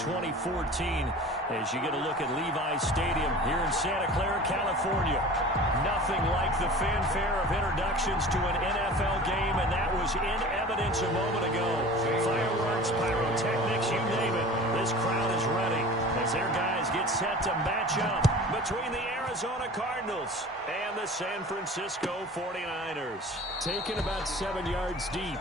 2014 as you get a look at Levi's Stadium here in Santa Clara, California. Nothing like the fanfare of introductions to an NFL game, and that was in evidence a moment ago. Fireworks, pyrotechnics, you name it. This crowd is ready as their guys get set to match up between the Arizona Cardinals and the San Francisco 49ers. Taken about 7 yards deep.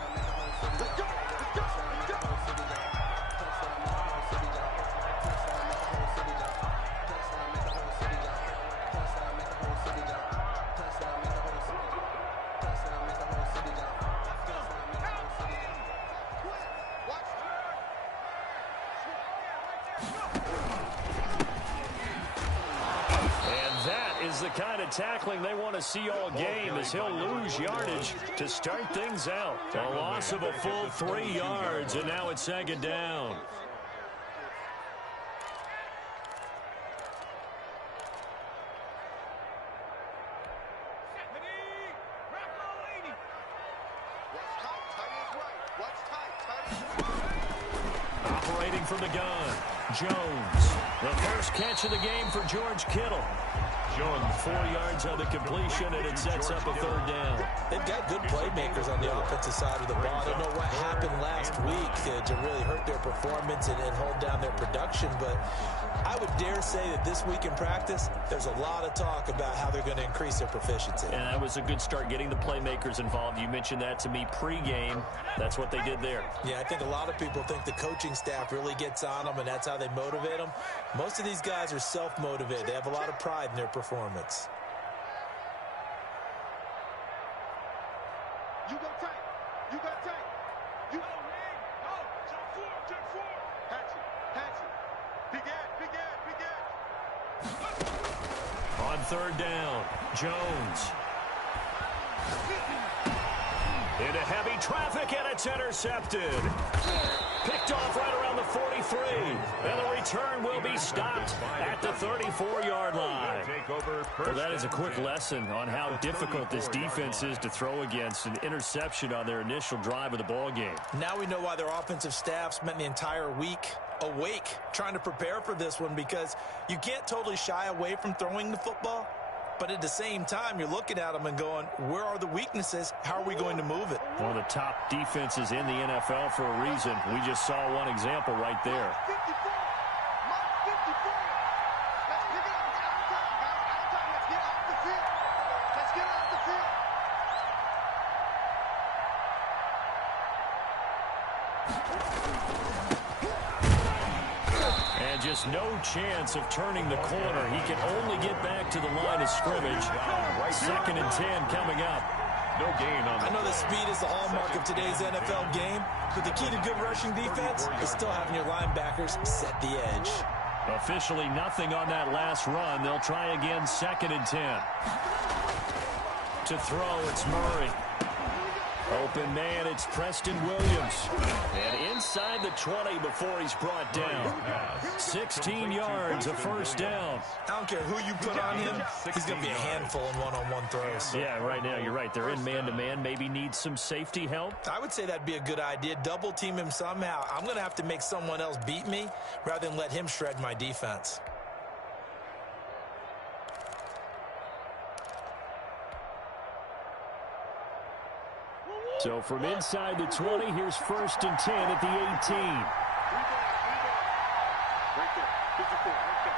The kind of tackling they want to see all game as he'll lose yardage to start things out. A loss of a full 3 yards, and now it's second down. Operating from the gun, Jones. The first catch of the game for George Kittle. Jones 4 yards on the completion, and it sets up a third down. They've got good playmakers on the offensive side of the ball. I don't know what happened last week to really hurt their performance and hold down their production, but I would dare say that this week in practice, there's a lot of talk about how they're going to increase their proficiency. And that was a good start, getting the playmakers involved. You mentioned that to me pregame. That's what they did there. Yeah, I think a lot of people think the coaching staff really gets on them, and that's how they motivate them. Most of these guys are self-motivated. They have a lot of pride in their performance. You go tight. You got tight. You go. No. Check four. Hatch it. Big Ed. On third down, Jones. Into heavy traffic, and it's intercepted. Picked off right around the 43. And the return will be stopped at the 34-yard line. Well, that is a quick lesson on how difficult this defense is to throw against. An interception on their initial drive of the ball game. Now we know why their offensive staff spent the entire week awake trying to prepare for this one, because you can't totally shy away from throwing the football. But at the same time, you're looking at them and going, where are the weaknesses? How are we going to move it? One of the top defenses in the NFL for a reason. We just saw one example right there. And just no chance of turning the corner. He can only get back to the line of scrimmage. Second and 10 coming up. No gain on I know that speed is the hallmark of today's NFL game, but the key to good rushing defense is still having your linebackers set the edge. Officially nothing on that last run. They'll try again, second and 10. To throw, it's Murray. Open man, it's Preston Williams. And inside the 20 before he's brought down. 16 yards, a first down. I don't care who you put on him, he's going to be a handful in one-on-one throws. Yeah, right now, you're right. They're in man-to-man. Maybe need some safety help. I would say that'd be a good idea. Double team him somehow. I'm going to have to make someone else beat me rather than let him shred my defense. So from inside the 20, here's first and 10 at the 18. Right there. 54. Right there.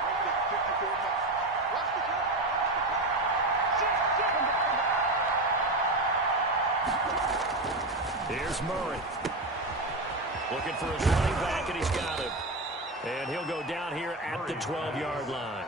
54. Watch the clock. Here's Murray. Looking for his running back, and he's got him. And he'll go down here at the 12-yard line.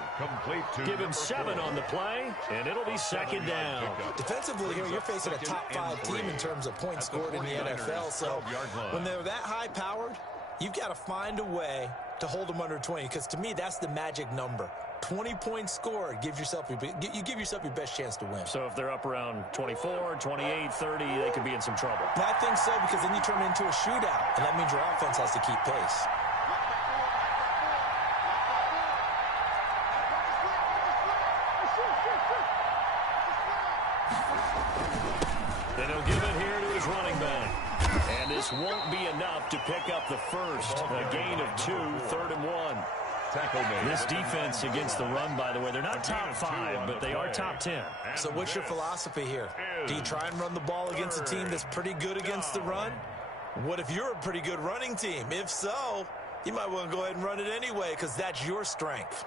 Give him 7 on the play, and it'll be second down. Defensively here, you're facing a top-5 team in terms of points scored in the NFL. So when they're that high-powered, you've got to find a way to hold them under 20, because to me, that's the magic number. 20 points scored, you give yourself your best chance to win. So if they're up around 24, 28, 30, they could be in some trouble. I think so, because then you turn it into a shootout, and that means your offense has to keep pace. Then he'll give it here to his running back. And this won't be enough to pick up the first. A gain of 2, 3rd and 1. This defense against the run, by the way, they're not top 5, but they are top 10. So what's your philosophy here? Do you try and run the ball against a team that's pretty good against the run? What if you're a pretty good running team? If so, you might want to go ahead and run it anyway because that's your strength.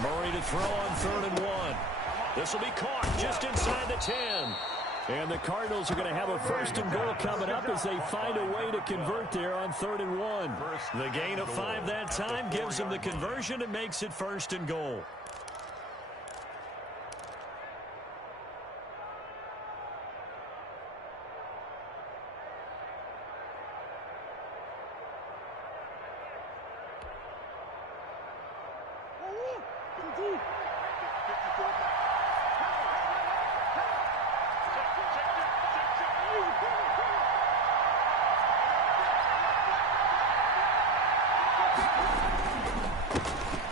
Murray to throw on 3rd and 1. This will be caught just inside the 10. And the Cardinals are going to have a 1st and goal coming up as they find a way to convert there on 3rd and 1. The gain of 5 that time gives them the conversion and makes it 1st and goal.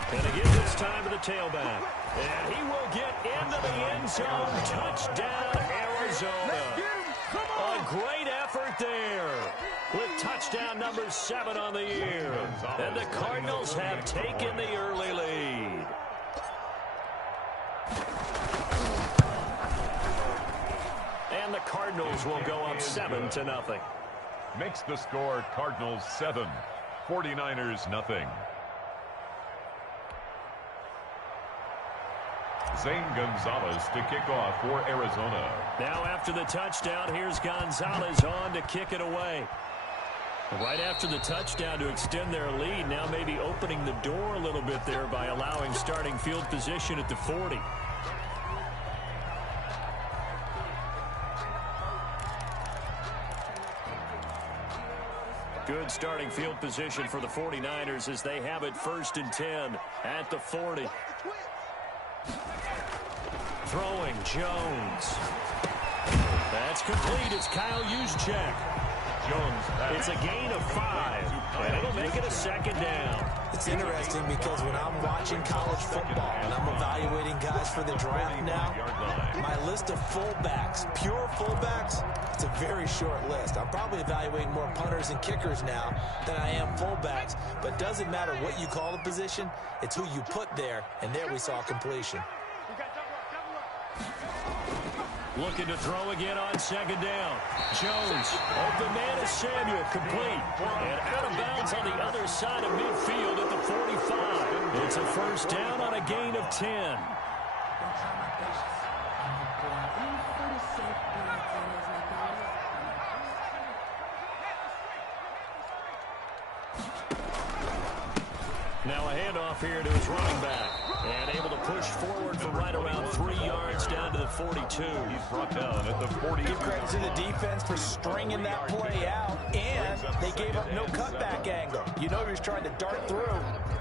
And again this time to the tailback. And he will get into the end zone. Touchdown, Arizona. A great effort there with touchdown number 7 on the year. And the Cardinals have taken the early lead. And the Cardinals will go up 7-0. Makes the score Cardinals 7, 49ers nothing. Zane Gonzalez to kick off for Arizona. Now after the touchdown, here's Gonzalez on to kick it away. Right after the touchdown to extend their lead, now maybe opening the door a little bit there by allowing starting field position at the 40. Good starting field position for the 49ers as they have it 1st and 10 at the 40. Throwing, Jones. That's complete. It's Kyle Juszczyk. Jones. It's a gain of 5, and it'll make it a 2nd down. It's interesting because when I'm watching college football and I'm evaluating guys for the draft now, my list of fullbacks, pure fullbacks, it's a very short list. I'm probably evaluating more punters and kickers now than I am fullbacks, but it doesn't matter what you call the position, it's who you put there, and there we saw completion. Looking to throw again on 2nd down. Jones, open man is Samuel, complete. And out of bounds on the other side of midfield at the 45. It's a 1st down on a gain of 10. Now a handoff here to his running back. And able to push forward for right around 3 yards down to the 42. He's brought down at the 40. Give credit to the defense for stringing that play out, and they gave up no cutback angle. You know he was trying to dart through.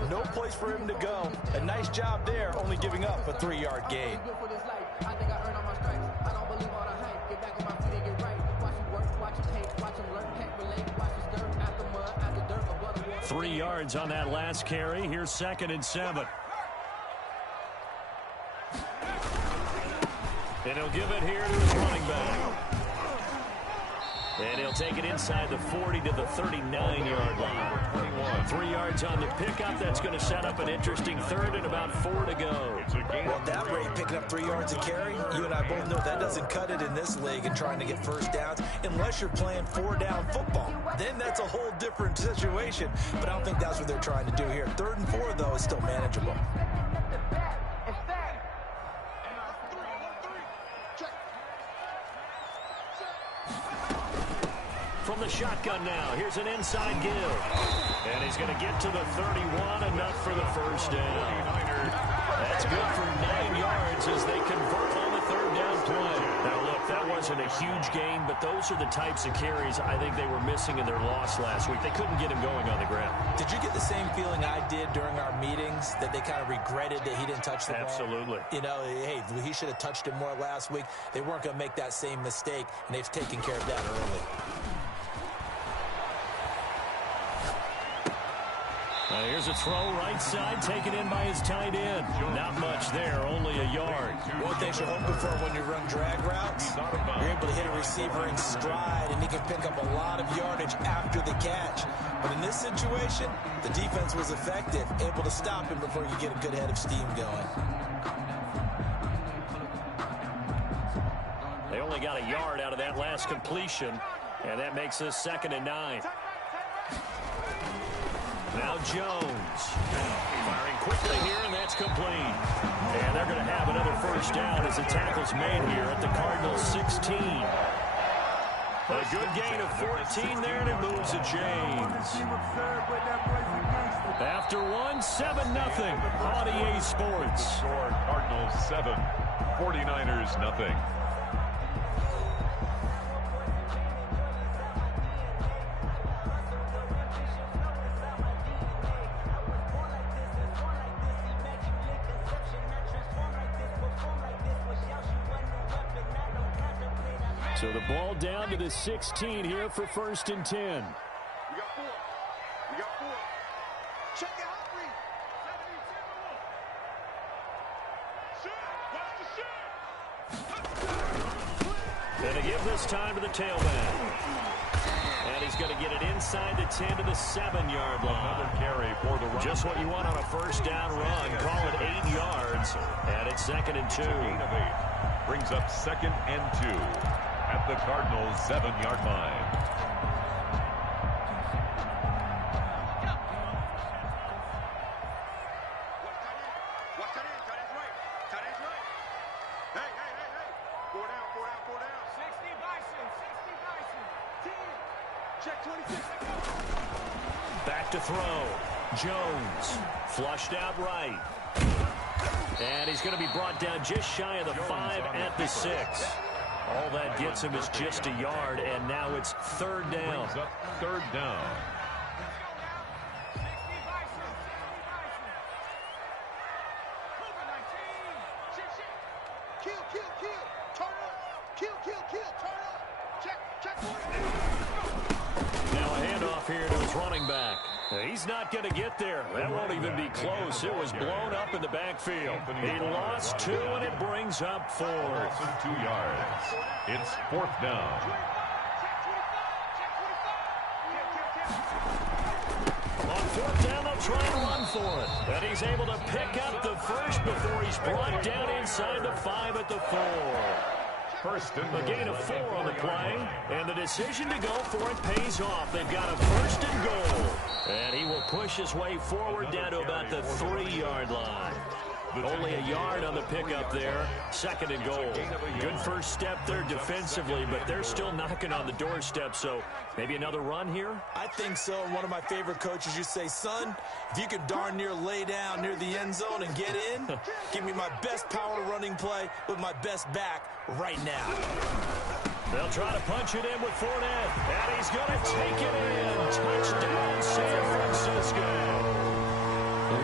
No place for him to go. A nice job there, only giving up a 3-yard gain. 3 yards on that last carry. Here's 2nd and 7. And he'll give it here to his running back. And he'll take it inside the 40 to the 39-yard line. 3 yards on the pickup. That's going to set up an interesting 3rd and about 4 to go. Well, at that rate, picking up 3 yards a carry, you and I both know that doesn't cut it in this league and trying to get 1st downs unless you're playing 4-down football. Then that's a whole different situation. But I don't think that's what they're trying to do here. 3rd and 4, though, is still manageable. From the shotgun now, here's an inside give. And he's going to get to the 31, enough for the 1st down. That's good for 9 yards as they convert on the 3rd down play. Now look, that was wasn't a huge gain, but those are the types of carries I think they were missing in their loss last week. They couldn't get him going on the ground. Did you get the same feeling I did during our meetings, that they kind of regretted that he didn't touch the ball? Absolutely. You know, hey, he should have touched it more last week. They weren't going to make that same mistake, and they've taken care of that early. Here's a throw right side, taken in by his tight end. Not much there, only a yard. One thing you're hoping for when you run drag routes, you're able to hit a receiver in stride, and he can pick up a lot of yardage after the catch. But in this situation, the defense was effective, able to stop him before you get a good head of steam going. They only got a yard out of that last completion, and that makes this 2nd and 9. Now Jones firing quickly here, and that's complete. And they're going to have another first down as the tackle's made here at the Cardinals' 16. A good gain of 14 there, and it moves the chains. After one, 7-0 on EA Sports. Score Cardinals 7, 49ers nothing. So the ball down to the 16 here for 1st and 10. We got 4. We got 4. Check it out, Reed. 72. Shoot. Watch the shoot. And to give this time to the tailback. And he's going to get it inside the 10 to the 7-yard line. Another carry for the run. Just what you want on a first down run. Call it 8 yards. And it's 2nd and 2. Gain of 8. Brings up 2nd and 2. At the Cardinals' 7-yard line. Watch tight end. Tight end's right. Tight end's right. Hey. 4 down. 60 Bison. 10. Check 26. Back to throw. Jones flushed out right. And he's going to be brought down just shy of the 5 at the 6. All that gets him is just a yard, and now it's 3rd down. Brings up 3rd down. Kill. Turn up. Kill. Turn up. Check 40. Now a handoff here to his running back. He's not going to get there. That won't even be close. It was blown up in the backfield. He lost 2, and it brings up 4. 2 yards. It's 4th down. On 4th down, they'll try and run for it. But he's able to pick up the first before he's brought down inside the 5 at the 4. A gain of 4 on the play, and the decision to go for it pays off. They've got a 1st and goal, and he will push his way forward down to about the 3-yard line. Only a yard on the pickup there. 2nd and goal. Good first step there defensively, but they're still knocking on the doorstep, so maybe another run here? I think so. One of my favorite coaches, you say, son, if you can darn near lay down near the end zone and get in, give me my best power running play with my best back right now. They'll try to punch it in with Fournette, and he's going to take it in. Touchdown, San Francisco.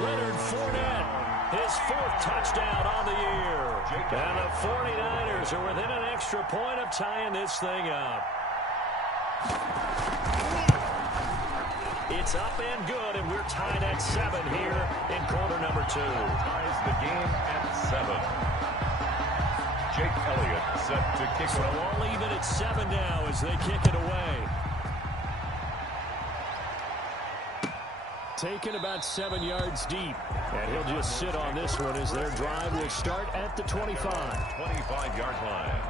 Leonard Fournette, his 4th touchdown on the year. And the 49ers are within an extra point of tying this thing up. It's up and good, and we're tied at 7 here in quarter number 2. Ties the game at 7. Jake Elliott set to kick So all even at 7 now as they kick it away. Taken about 7 yards deep. And he'll just sit on this one as their drive will start at the 25. 25-yard line.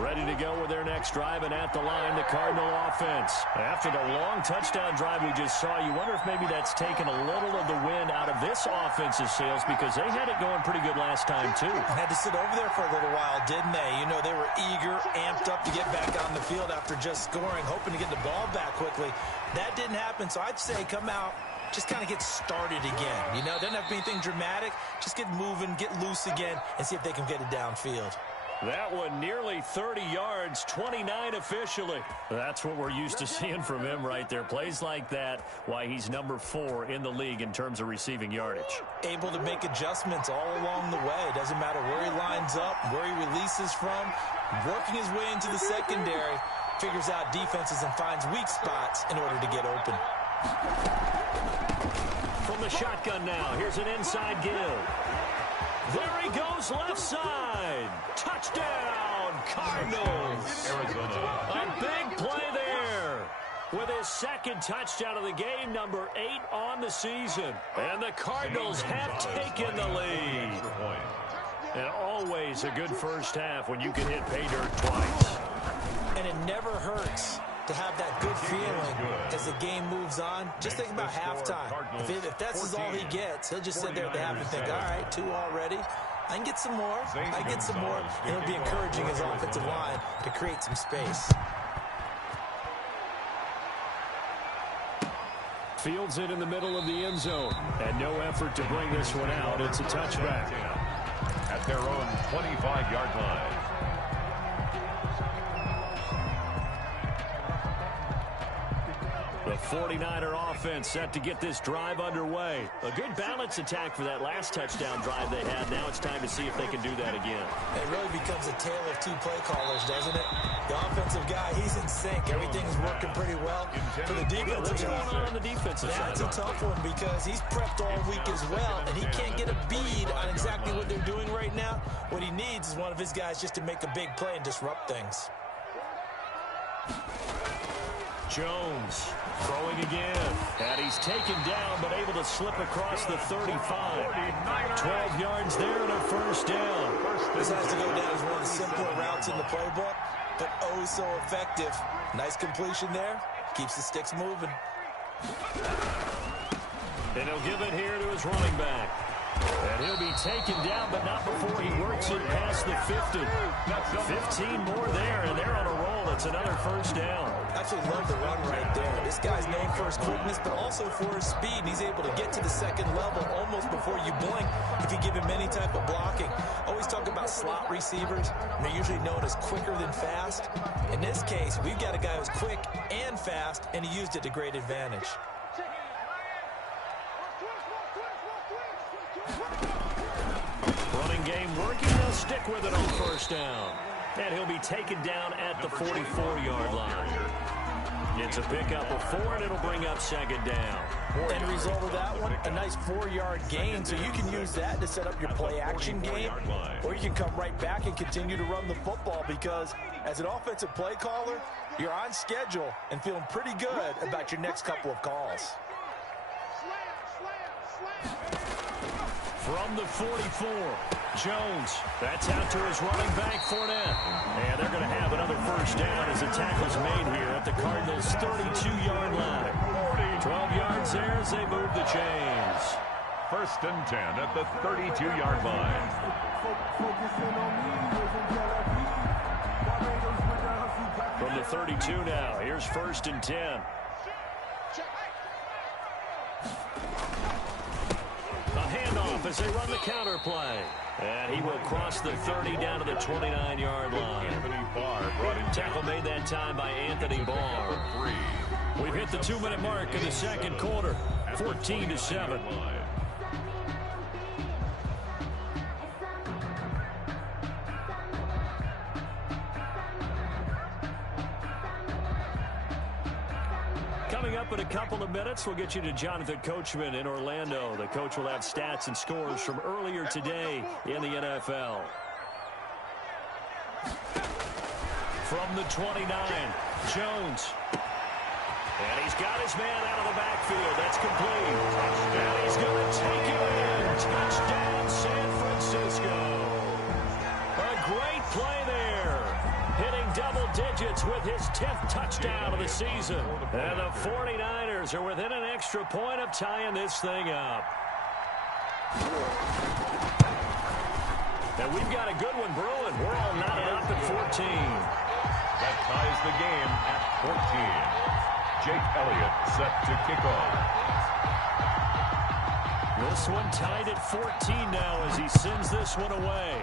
Ready to go with their next drive, and at the line, the Cardinal offense. After the long touchdown drive we just saw, you wonder if maybe that's taken a little of the wind out of this offensive sails, because they had it going pretty good last time, too. Had to sit over there for a little while, didn't they? You know, they were eager, amped up to get back on the field after just scoring, hoping to get the ball back quickly. That didn't happen, so I'd say come out just kind of get started again. You know, doesn't have to be anything dramatic. Just get moving, get loose again, and see if they can get it downfield. That one nearly 30 yards, 29 officially. That's what we're used to seeing from him right there. Plays like that, why he's number 4 in the league in terms of receiving yardage. Able to make adjustments all along the way. Doesn't matter where he lines up, where he releases from. Working his way into the secondary, figures out defenses and finds weak spots in order to get open. From the shotgun now, here's an inside give. There he goes, left side. Touchdown, Cardinals. Arizona. A big play there. With his second touchdown of the game, number 8 on the season. And the Cardinals have taken the lead. And always a good first half when you can hit pay dirt twice. And it never hurts to have that good feeling as the game moves on. Just think about halftime. If that's all he gets, he'll just sit there at the half and think, all right, 2 already. I can get some more. I can get some more. And he'll be encouraging his offensive line to create some space. Fields it in the middle of the end zone. And no effort to bring this one out. It's a touchback. At their own 25-yard line. The 49er offense set to get this drive underway. A good balance attack for that last touchdown drive they had. Now it's time to see if they can do that again. It really becomes a tale of 2 play callers, doesn't it? The offensive guy, he's in sync. Everything's working pretty well. For the defensive What's going on the defensive side? That's a tough one because he's prepped all week as well, and he can't get a bead on exactly what they're doing right now. What he needs is one of his guys just to make a big play and disrupt things. Jones throwing again. And he's taken down, but able to slip across the 35. 12 yards there and a first down. This has to go down as one of the simpler routes in the playbook, but oh so effective. Nice completion there. Keeps the sticks moving. And he'll give it here to his running back. And he'll be taken down, but not before he works it past the 50. 15 more there, and they're on a roll. It's another first down. Absolutely love the run right there. This guy's known for his quickness, but also for his speed. He's able to get to the second level almost before you blink if you give him any type of blocking. Always talk about slot receivers. They're usually known as quicker than fast. In this case, we've got a guy who's quick and fast, and he used it to great advantage. Running game working. They'll stick with it on first down. And he'll be taken down at the 44-yard line. It's a pickup of 4, and it'll bring up second down. End result of that one, a nice 4-yard gain. So you can use that to set up your play-action game, or you can come right back and continue to run the football because as an offensive play caller, you're on schedule and feeling pretty good about your next couple of calls. From the 44, Jones. That's out to his running back, Fournette. And they're going to have another first down as the tackle's made here at the Cardinals' 32-yard line. 12 yards there as they move the chains. 1st and 10 at the 32-yard line. From the 32 now, here's 1st and 10. As they run the counter play. And he will cross the 30 down to the 29-yard line. Tackle made that time by Anthony Barr. We've hit the 2-minute mark in the second quarter. 14-7. Coming up in a couple of minutes, we'll get you to Jonathan Coachman in Orlando. The coach will have stats and scores from earlier today in the NFL. From the 29, Jones. And he's got his man out of the backfield. That's complete. And he's going to take it in. Touchdown, San Francisco. A great play there. Hitting double digits with his 10th touchdown of the season. And the 49ers are within an extra point of tying this thing up. And we've got a good one brewing. We're all knotted up at 14. That ties the game at 14. Jake Elliott set to kick off. This one tied at 14 now as he sends this one away.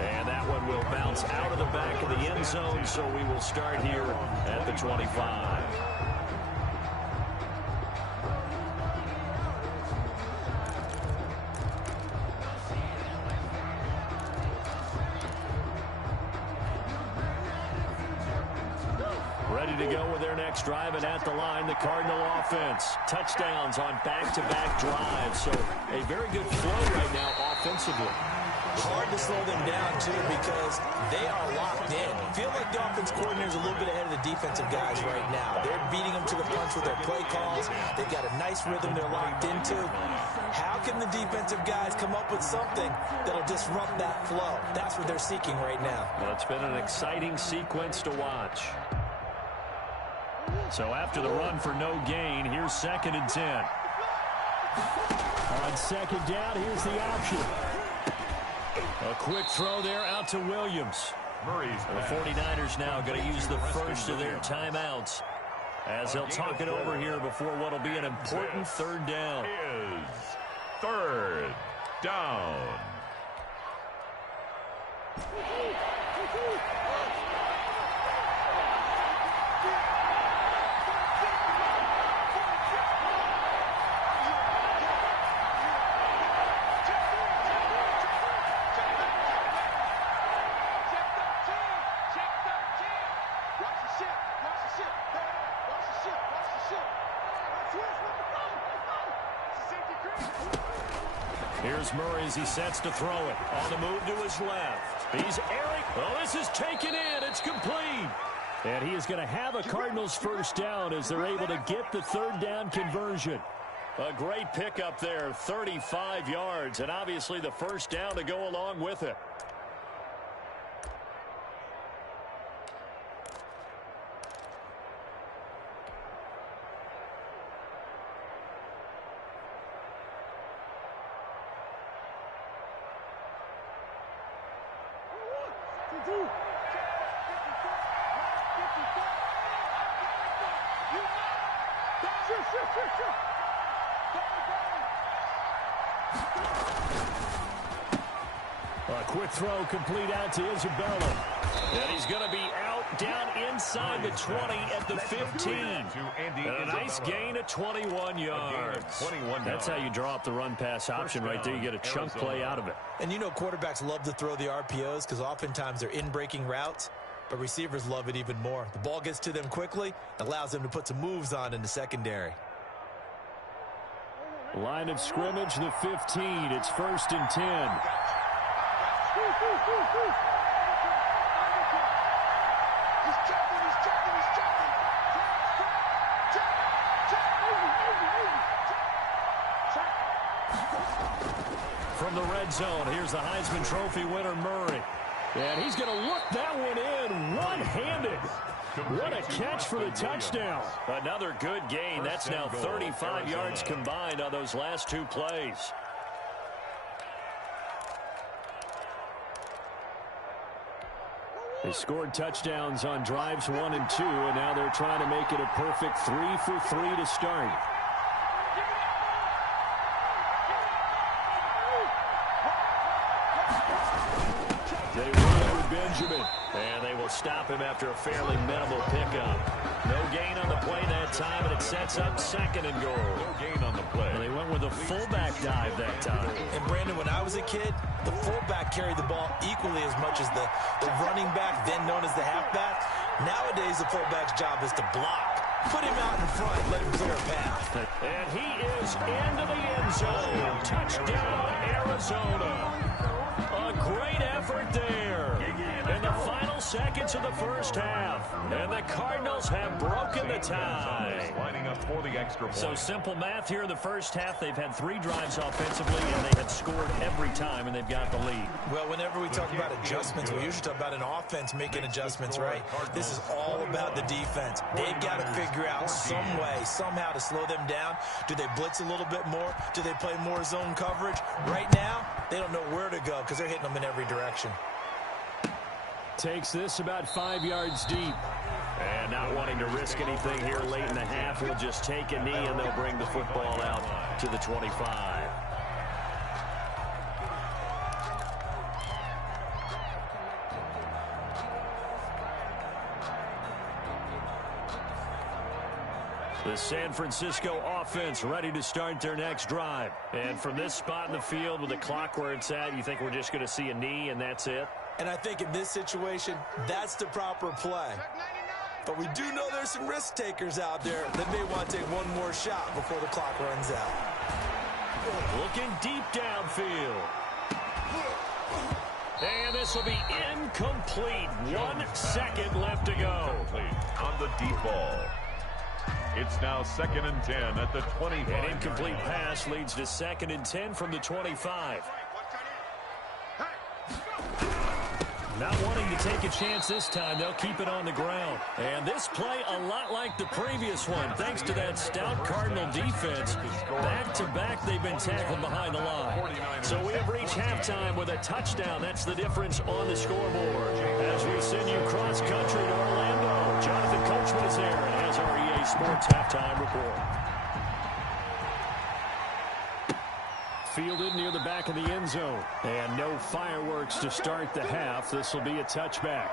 And that one will bounce out of the back of the end zone, so we will start here at the 25. Ready to go with their next drive, and at the line, the Cardinal offense. Touchdowns on back-to-back drives, so a very good flow right now offensively. Hard to slow them down, too, because they are locked in. Feel like the offense coordinator is a little bit ahead of the defensive guys right now. They're beating them to the punch with their play calls. They've got a nice rhythm they're locked into. How can the defensive guys come up with something that'll disrupt that flow? That's what they're seeking right now. Well, it's been an exciting sequence to watch. So after the run for no gain, here's 2nd and 10. On 2nd down, here's the option. A quick throw there out to Williams. The 49ers now going to use the first of their timeouts as they'll talk it over here before what will be an important 3rd down. Is 3rd down. Here's Murray as he sets to throw it. On the move to his left. He's airing. Oh, this is taken in. It's complete. And he is going to have a Cardinals first down as they're able to get the 3rd down conversion. A great pickup there, 35 yards, and obviously the first down to go along with it. A quick throw complete out to Isabella. And he's going to be out down inside the 20 at the 15. And a nice gain of 21 yards. That's how you draw up the run-pass option right there. You get a chunk play out of it. And you know quarterbacks love to throw the RPOs because oftentimes they're in-breaking routes, but receivers love it even more. The ball gets to them quickly, allows them to put some moves on in the secondary. Line of scrimmage, the 15. It's 1st and 10. From the red zone, here's the Heisman Trophy winner, Murray. And he's going to look that one in one-handed. What a catch for the touchdown. Another good gain. That's now 35 yards combined on those last 2 plays. They scored touchdowns on drives 1 and 2, and now they're trying to make it a perfect 3 for 3 to start. They run with Benjamin, and they will stop him after a fairly minimal pickup. No gain on the play that time, and it sets up 2nd and goal. No gain on the play. And they went with a fullback dive that time. And Brandon, when I was a kid, the fullback carried the ball equally as much as the running back, then known as the halfback. Nowadays, the fullback's job is to block. Put him out in front, let him clear a path. And he is into the end zone. Touchdown, Arizona. A great effort there in the final seconds of the first half. And the Cardinals have broken the tie. Lining up for the extra point. So simple math here in the first half. They've had 3 drives offensively, and they have scored every time, and they've got the lead. Well, whenever we talk about adjustments, we usually talk about an offense making adjustments, right? This is all about the defense. They've got to figure out some way, somehow to slow them down. Do they blitz a little bit more? Do they play more zone coverage? Right now, they don't know where to go because they're hitting them in every direction. Takes this about 5 yards deep. And not wanting to risk anything here late in the half, he'll just take a knee and they'll bring the football out to the 25. The San Francisco offense ready to start their next drive. And from this spot in the field with the clock where it's at, you think we're just going to see a knee and that's it? And I think in this situation, that's the proper play. But we do know there's some risk takers out there that may want to take one more shot before the clock runs out. Looking deep downfield. And this will be incomplete. 1 second left to go. On the deep ball. It's now 2nd and 10 at the 25. An incomplete pass leads to 2nd and 10 from the 25. Not wanting to take a chance this time, they'll keep it on the ground. And this play a lot like the previous one, thanks to that stout Cardinal defense. Back-to-back, they've been tackled behind the line. So we have reached halftime with a touchdown. That's the difference on the scoreboard. As we send you cross-country to Orlando, Jonathan Coachman is there and has our EA Sports halftime report. Fielded near the back of the end zone. And no fireworks to start the half. This will be a touchback.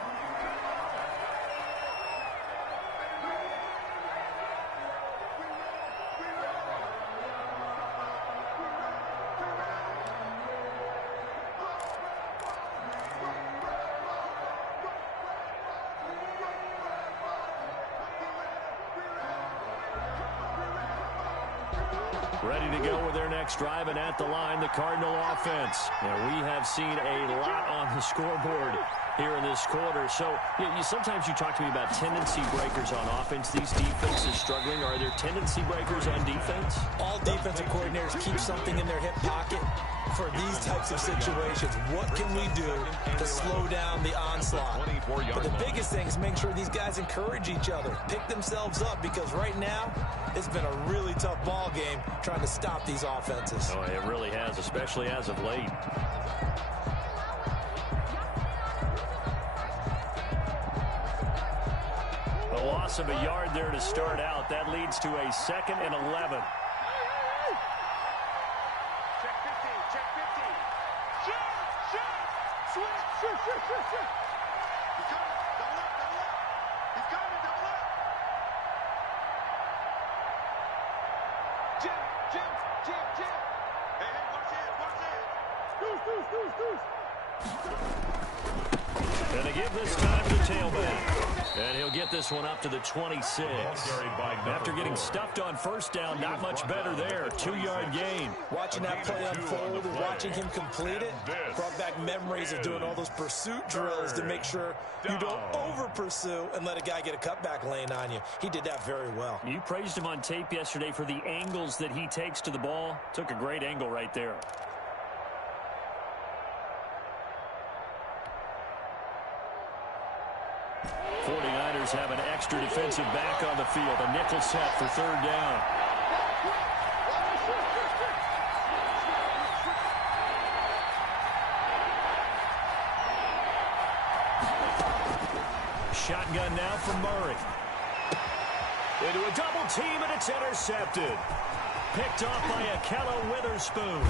Ready to go with their next drive, and at the line, the Cardinal offense. And we have seen a lot on the scoreboard here in this quarter. So sometimes you talk to me about tendency breakers on offense. These defenses struggling. Are there tendency breakers on defense? All defensive coordinators keep something in their hip pocket for these types of situations. What can we do to slow down the onslaught? But the biggest thing is make sure these guys encourage each other, pick themselves up, because right now it's been a really tough ball game trying to stop these offenses. Oh, it really has, especially as of late. A loss of a yard there to start out. That leads to a 2nd and 11. And they give this time to the tailback. And he'll get this one up to the 26. After getting stuffed on first down, not much better there. 2-yard gain. Watching that play unfold and watching him complete it brought back memories of doing all those pursuit drills to make sure you don't over-pursue and let a guy get a cutback lane on you. He did that very well. You praised him on tape yesterday for the angles that he takes to the ball. Took a great angle right there. Have an extra defensive back on the field. A nickel set for 3rd down. Shotgun now from Murray. Into a double team, and it's intercepted. Picked off by Akello Witherspoon.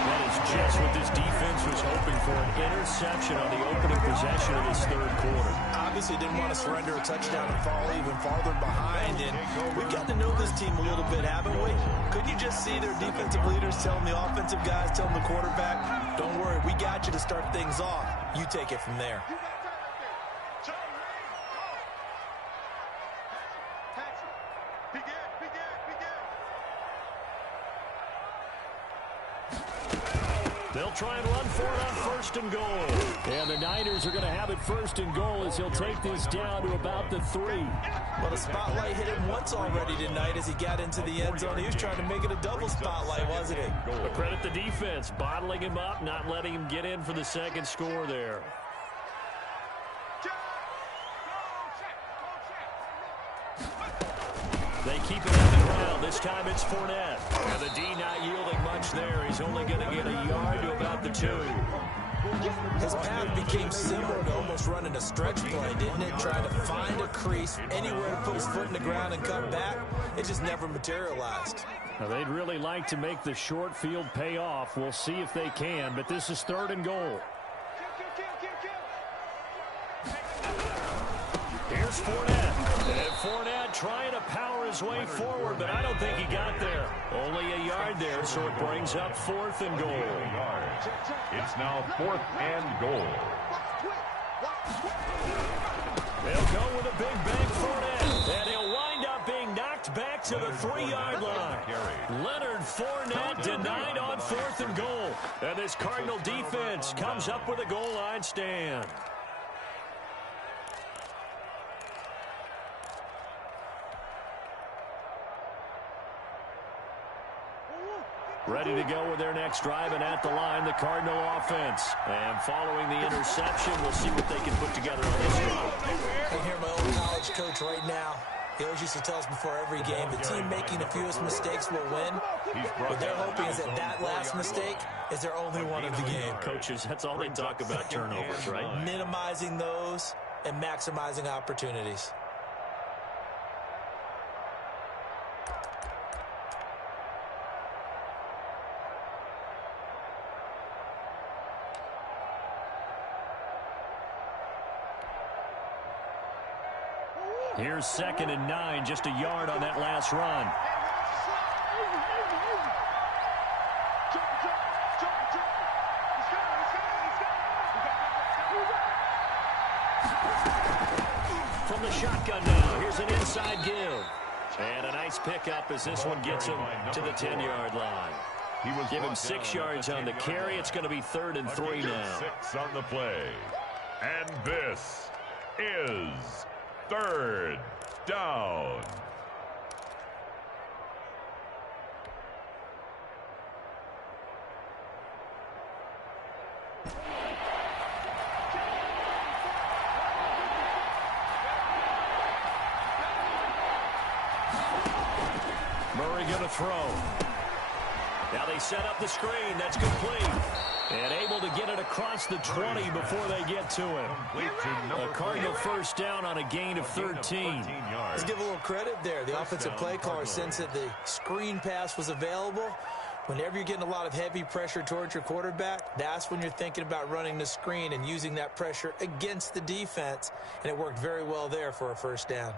That is just what this defense was hoping for, an interception on the opening possession of this 3rd quarter. Obviously didn't want to surrender a touchdown and fall even farther behind, and we've got to know this team a little bit, haven't we? Could you just see their defensive leaders telling the offensive guys, telling the quarterback, don't worry, we got you to start things off. You take it from there. They'll try and run for it on 1st and goal. And the Niners are going to have it 1st and goal as he'll take this down to about the 3. Well, the spotlight hit him once already tonight as he got into the end zone. He was trying to make it a double spotlight, wasn't he? But credit the defense, bottling him up, not letting him get in for the 2nd score there. They keep it on the ground. This time it's Fournette. And the D not yielding much there. He's only going to get a yard to about the 2. His path became similar to almost running a stretch play, didn't it? Trying to find a crease, anywhere to put his foot in the ground and cut back. It just never materialized. Now, they'd really like to make the short field pay off. We'll see if they can, but this is 3rd and goal. Here's Fournette. And Fournette trying to power his way forward, but I don't think he got there. Only a yard there, so it brings up 4th and goal. It's now 4th and goal. They'll go with a big bank Fournette, and he'll wind up being knocked back to the 3-yard line. Leonard Fournette denied on 4th and goal. And this Cardinal defense comes up with a goal line stand. Ready to go with their next drive, and at the line, the Cardinal offense. And following the interception, we'll see what they can put together on this drive. I hear my old college coach right now. He always used to tell us before every game, the team making the fewest mistakes will win. What they're hoping is that last mistake is their only one of the game. Coaches, that's all they talk about, turnovers, right? Minimizing those and maximizing opportunities. Here's 2nd and 9, just a yard on that last run. From the shotgun now, here's an inside give. And a nice pickup as this one gets him to the 10-yard line. Give him 6 yards on the carry. It's going to be 3rd and 3 now. 6 on the play. And this is 3rd down. Murray going to throw. Now they set up the screen. That's complete. And able to get it across the 20 before they get to him. A Cardinal first down on a gain of 13. Let's give a little credit there. The offensive play caller sensed that the screen pass was available. Whenever you're getting a lot of heavy pressure towards your quarterback, that's when you're thinking about running the screen and using that pressure against the defense. And it worked very well there for a first down.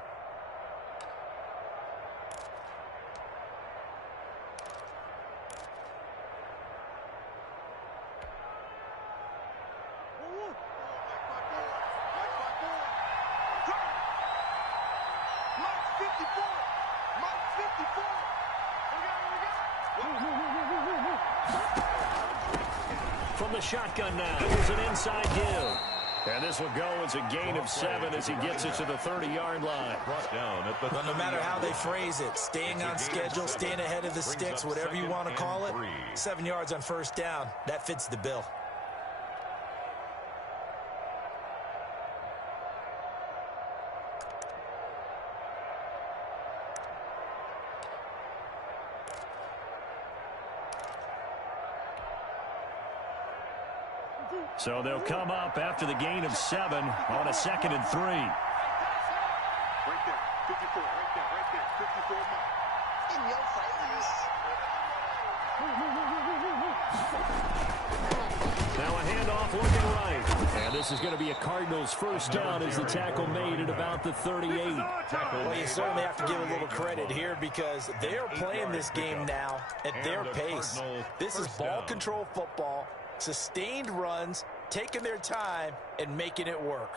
From the shotgun now, here's an inside give. And this will go as a gain of 7 as he gets it to the 30-yard line. Well, no matter how they phrase it, staying on schedule, staying ahead of the sticks, whatever you want to call it, 7 yards on first down, that fits the bill. So they'll come up after the gain of 7 on a 2nd and 3. Right there, 54, right there, 54 miles. In your face. Now a handoff looking right. And this is going to be a Cardinals first down as the tackle made at about the 38. Well, you certainly have to give a little credit here because they're playing this game now at their pace. This is ball control football. Sustained runs, taking their time, and making it work.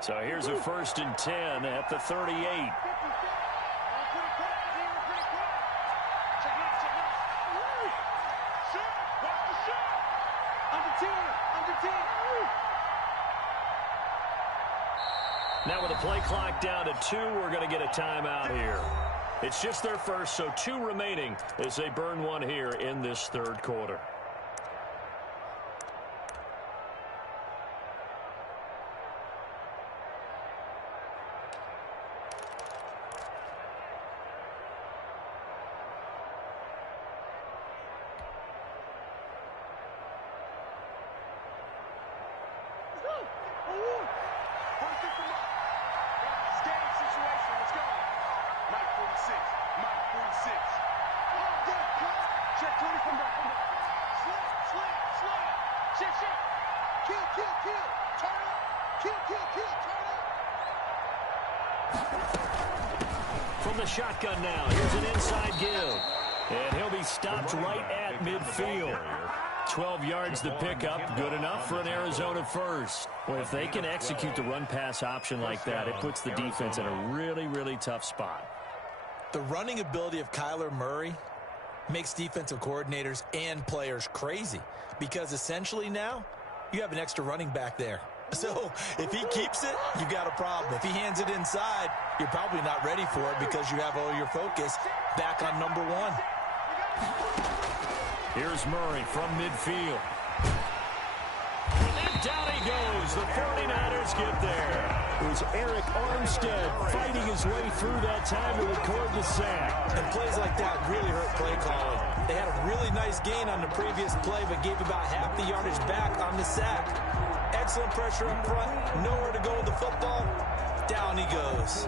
So here's a 1st and 10 at the 38. Now with the play clock down to 2, we're going to get a timeout here. It's just their first, so 2 remaining as they burn one here in this 3rd quarter. kill, kill, turn up. Kill, kill, kill, turn up. From the shotgun now, here's an inside give. And he'll be stopped right at midfield. 12 yards to pick up, good enough for an Arizona first. Well, if they can execute the run-pass option like that, it puts the defense in a really, really tough spot. The running ability of Kyler Murray makes defensive coordinators and players crazy because essentially now you have an extra running back there. So if he keeps it, you've got a problem. If he hands it inside, you're probably not ready for it because you have all your focus back on number one. Here's Murray from midfield. And down he goes. The 49ers get there. It was Eric Armstead fighting his way through that time to record the sack. And plays like that really hurt play calling. They had a really nice gain on the previous play, but gave about half the yardage back on the sack. Excellent pressure up front. Nowhere to go with the football. Down he goes.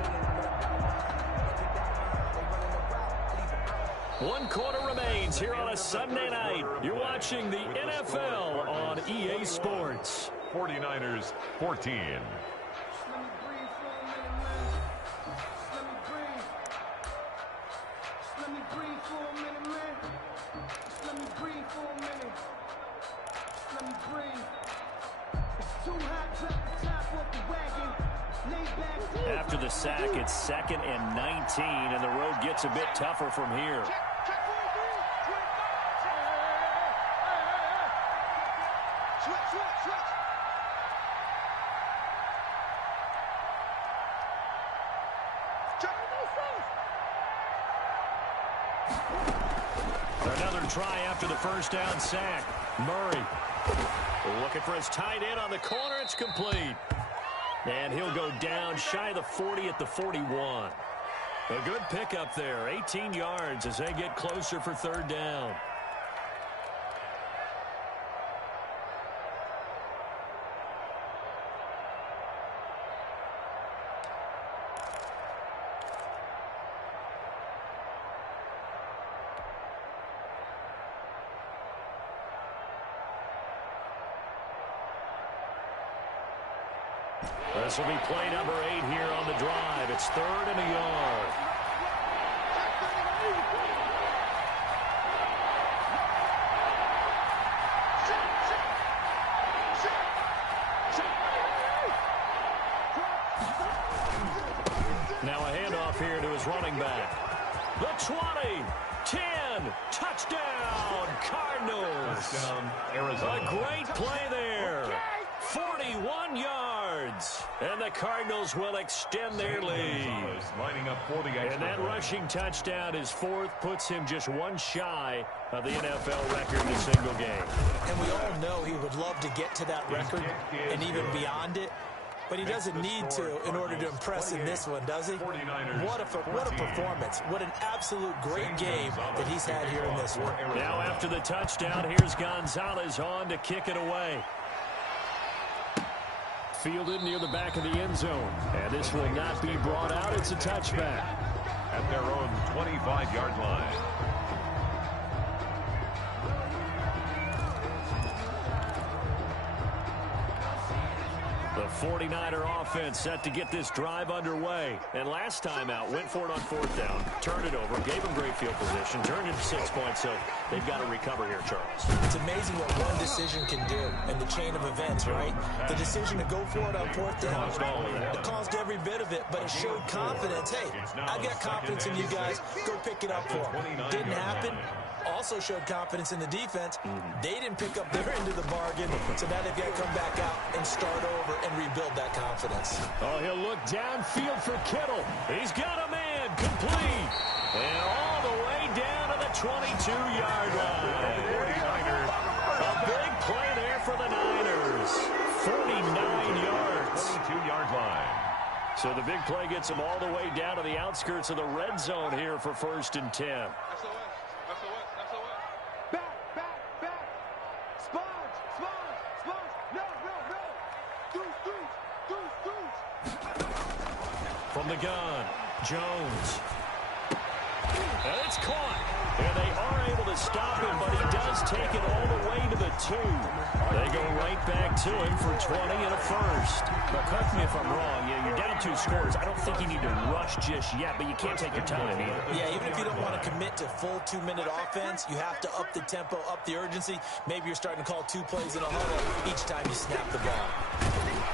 1 quarter remains here on a Sunday night. You're watching the NFL on EA Sports. 49ers 14. After the sack, it's 2nd and 19, and the road gets a bit tougher from here. Another try after the first down sack. Murray looking for his tight end on the corner. It's complete. And he'll go down shy of the 40 at the 41. A good pickup there. 18 yards as they get closer for 3rd down. This will be play number 8 here on the drive. It's 3rd and a yard. Now a handoff here to his running back. The 20, 10, touchdown, Cardinals. Touchdown, Arizona. A great play there. 41 yards. And the Cardinals will extend their lead. Lining up for the extra And that rushing touchdown is 4th, puts him just one shy of the NFL record in a single game. And we all know he would love to get to that record and even beyond it. But he doesn't need to in order to impress in this one, does he? What a performance. What an absolute great game that he's had here in this one. Now after the touchdown, here's Gonzalez on to kick it away. Fielded near the back of the end zone. And this will not be brought out. It's a touchback. At their own 25-yard line. The 49er offense set to get this drive underway. And last time out, went for it on 4th down, turned it over, gave them great field position, turned into 6 points, so they've got to recover here, Charles. It's amazing what one decision can do in the chain of events, right? The decision to go for it on 4th down, it caused every bit of it, but it showed confidence. Hey, I've got confidence in you guys. Go pick it up for them. Didn't happen. Also showed confidence in the defense. They didn't pick up their end of the bargain, so now they've got to come back out and start over and rebuild that confidence. Oh, he'll look downfield for Kittle. He's got a man complete. And all the way down to the 22-yard line. A big play there for the Niners. 49 yards. 22-yard line. So the big play gets them all the way down to the outskirts of the red zone here for 1st and 10. From the gun, Jones. And it's caught. And they are able to stop him, but he does take it all the way to the 2. They go right back to him for 20 and a first. But correct me if I'm wrong. Yeah, you're down 2 scores. I don't think you need to rush just yet, but you can't take your time either. Yeah, even if you don't want to commit to full 2-minute offense, you have to up the tempo, up the urgency. Maybe you're starting to call 2 plays in a huddle each time you snap the ball.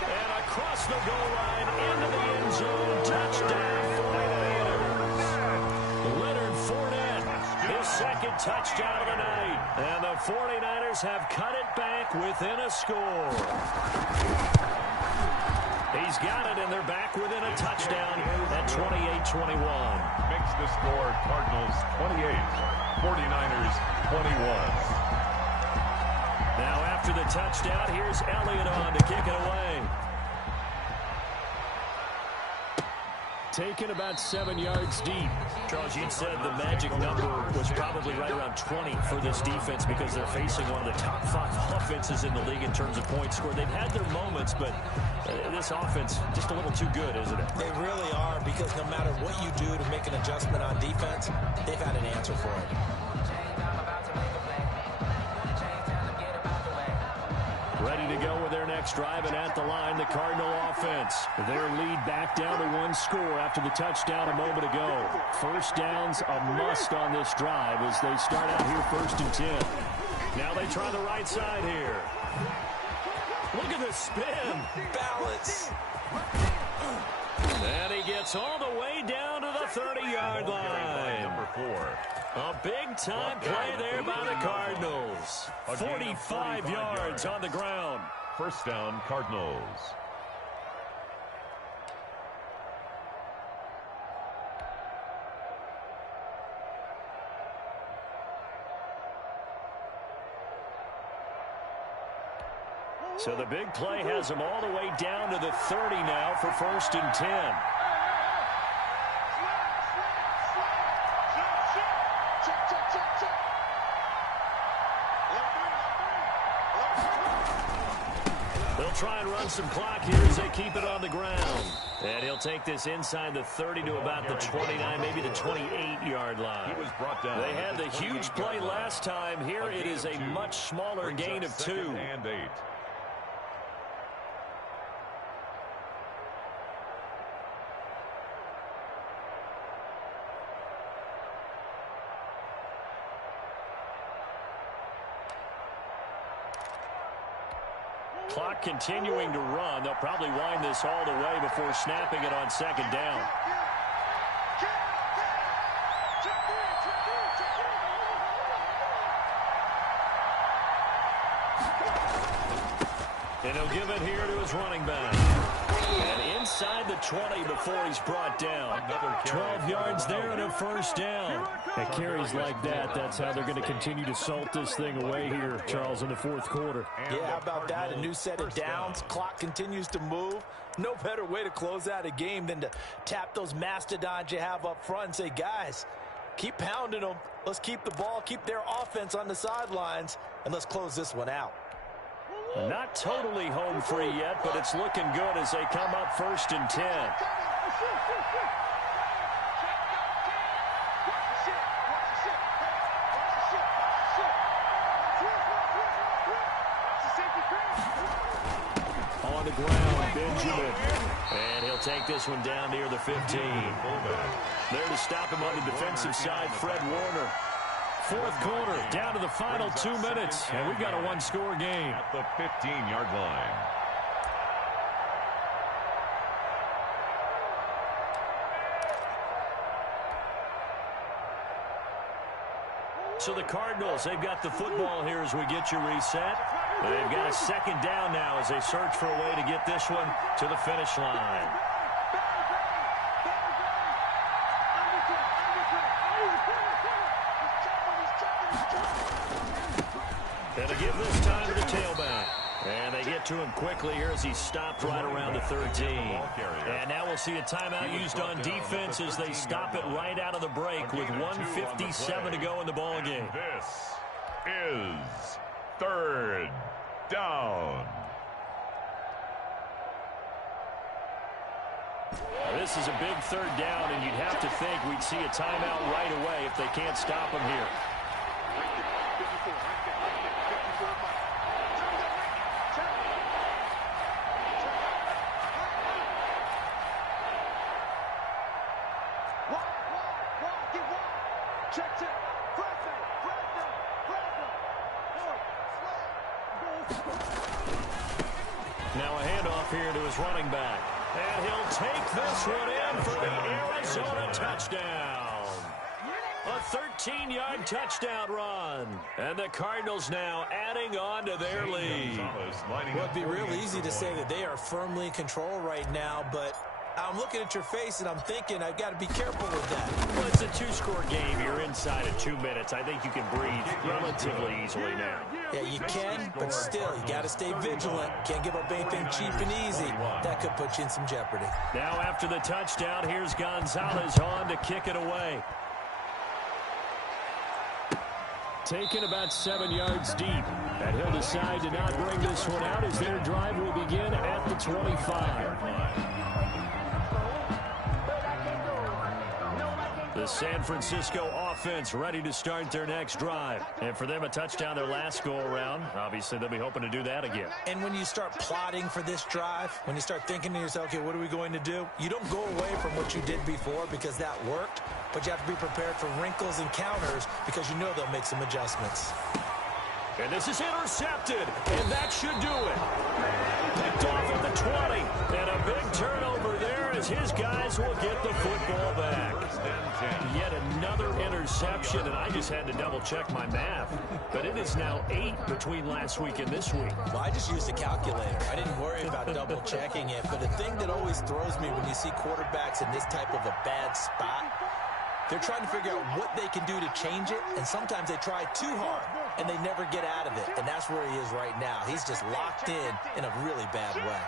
And across the goal line, into the end zone, touchdown, 49ers. Leonard Fournette, his second touchdown of the night. And the 49ers have cut it back within a score. He's got it, and they're back within a touchdown at 28-21. Makes the score Cardinals 28, 49ers 21. Now after the touchdown, here's Elliott on to kick it away. Taken about 7 yards deep. Charles, you'd said the magic number was probably right around 20 for this defense because they're facing one of the top 5 offenses in the league in terms of points scored. They've had their moments, but this offense just a little too good, isn't it? They really are, because no matter what you do to make an adjustment on defense, they've had an answer for it. Ready to go with their next drive, and at the line, the Cardinal offense. Their lead back down to 1 score after the touchdown a moment ago. First down's a must on this drive as they start out here 1st and 10. Now they try the right side here. Look at the spin. Balance. And he gets all the way down to the 30-yard line. Number 4. A big-time play there by the Cardinals. 45 yards on the ground. First down, Cardinals. So the big play has him all the way down to the 30 now for 1st and 10. They'll try and run some clock here as they keep it on the ground. And he'll take this inside the 30 to about the 29, maybe the 28-yard line. He was brought down. They had the huge play last time. Here it is a much smaller gain of 2. And 8. Clock continuing to run. They'll probably wind this all the way before snapping it on 2nd down. And he'll give it here to his running back. And inside the 20 before he's brought down. 12 yards there and a 1st down. At carries like that, that's how they're going to continue to salt this thing away here, Charles, in the 4th quarter. Yeah, how about that? A new set of downs. Clock continues to move. No better way to close out a game than to tap those mastodons you have up front and say, guys, keep pounding them. Let's keep the ball, keep their offense on the sidelines, and let's close this one out. Not totally home free yet, but it's looking good as they come up 1st and 10. On the ground, Benjamin. And he'll take this one down near the 15. There to stop him on the defensive side, Fred Warner. 4th quarter, down to the final 2 minutes, and we've got a 1-score game. At the 15-yard line. So the Cardinals, they've got the football here as we get you reset. They've got a 2nd down now as they search for a way to get this one to the finish line. And to give this time to the tailback. And they get to him quickly here as he stopped right around the 13. And now we'll see a timeout used on defense as they stop it right out of the break with 1:57 to go in the ball game. This is 3rd down. This is a big third down, and you'd have to think we'd see a timeout right away if they can't stop him here. Now a handoff here to his running back. And he'll take this one in for the Arizona touchdown. A 13-yard touchdown run. And the Cardinals now adding on to their lead. Well, it'd be real easy to say that they are firmly in control right now, but I'm looking at your face and I'm thinking I've got to be careful with that. Well, it's a two-score game. You're inside of 2 minutes. I think you can breathe relatively easily now. Yeah, you can, but still, you got to stay vigilant. Can't give up anything cheap and easy. That could put you in some jeopardy. Now after the touchdown, here's Gonzalez on to kick it away. Taken about 7 yards deep. And he'll decide to not bring this one out as their drive will begin at the 25. The San Francisco offense ready to start their next drive. And for them, a touchdown their last go-around. Obviously, they'll be hoping to do that again. And when you start plotting for this drive, when you start thinking to yourself, okay, what are we going to do? You don't go away from what you did before because that worked, but you have to be prepared for wrinkles and counters because you know they'll make some adjustments. And this is intercepted, and that should do it. Picked off at the 20, and a big turnover there as his guys will get the football back. Yet another interception, and I just had to double-check my math. But it is now 8 between last week and this week. Well, I just used a calculator. I didn't worry about double-checking it. But the thing that always throws me when you see quarterbacks in this type of a bad spot, they're trying to figure out what they can do to change it, and sometimes they try too hard, and they never get out of it. And that's where he is right now. He's just locked in a really bad way.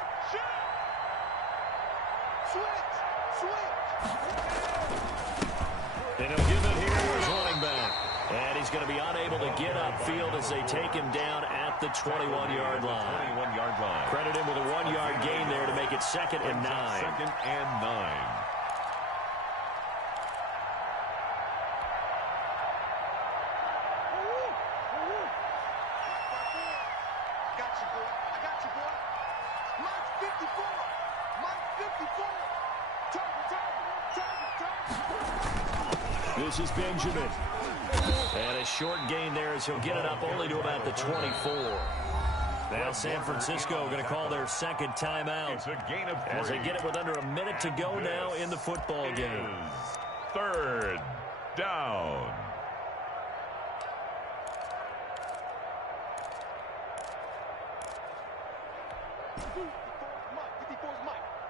And he'll give it here to his running back. And he's going to be unable to get upfield as they take him down at the 21-yard line. 21-yard line. Credit him with a 1-yard gain there to make it 2nd and 9. 2nd and 9. This is Benjamin. And a short gain there as he'll get it up only to about the 24. Now San Francisco going to call their second timeout. It's a gain of 3. As they get it with under a minute to go now in the football game. 3rd down.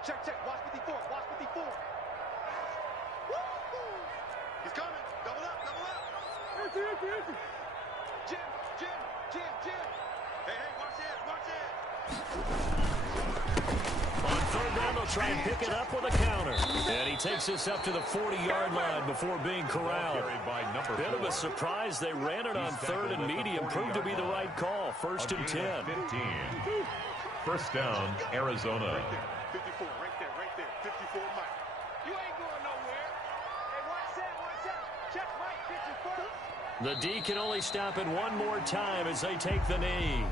Check, watch 54, watch 54. He's coming, double up. Jim. Hey, watch it. On 3rd down, they'll try and pick it up with a counter. And he takes this up to the 40-yard line before being corralled. Bit of a surprise. They ran it on 3rd and medium. Proved to be the right call. 1st and 10. 15. First down, Arizona. 54, right there. 54, Mike. You ain't going nowhere. Hey, watch out. Check Mike, get your foot. The D can only stop it one more time as they take the knee.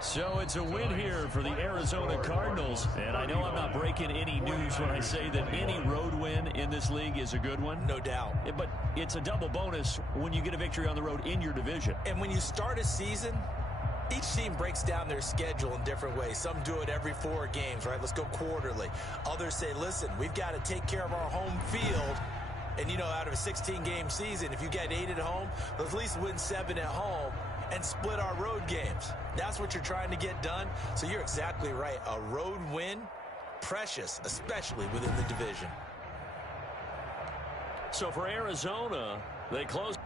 So it's a win here for the Arizona Cardinals. And I know I'm not breaking any news when I say that any road win in this league is a good one. No doubt. But it's a double bonus when you get a victory on the road in your division. And when you start a season, each team breaks down their schedule in different ways. Some do it every 4 games, right? Let's go quarterly. Others say, listen, we've got to take care of our home field. And, you know, out of a 16-game season, if you get 8 at home, let's at least win 7 at home and split our road games. That's what you're trying to get done. So you're exactly right. A road win, precious, especially within the division. So for Arizona, they close.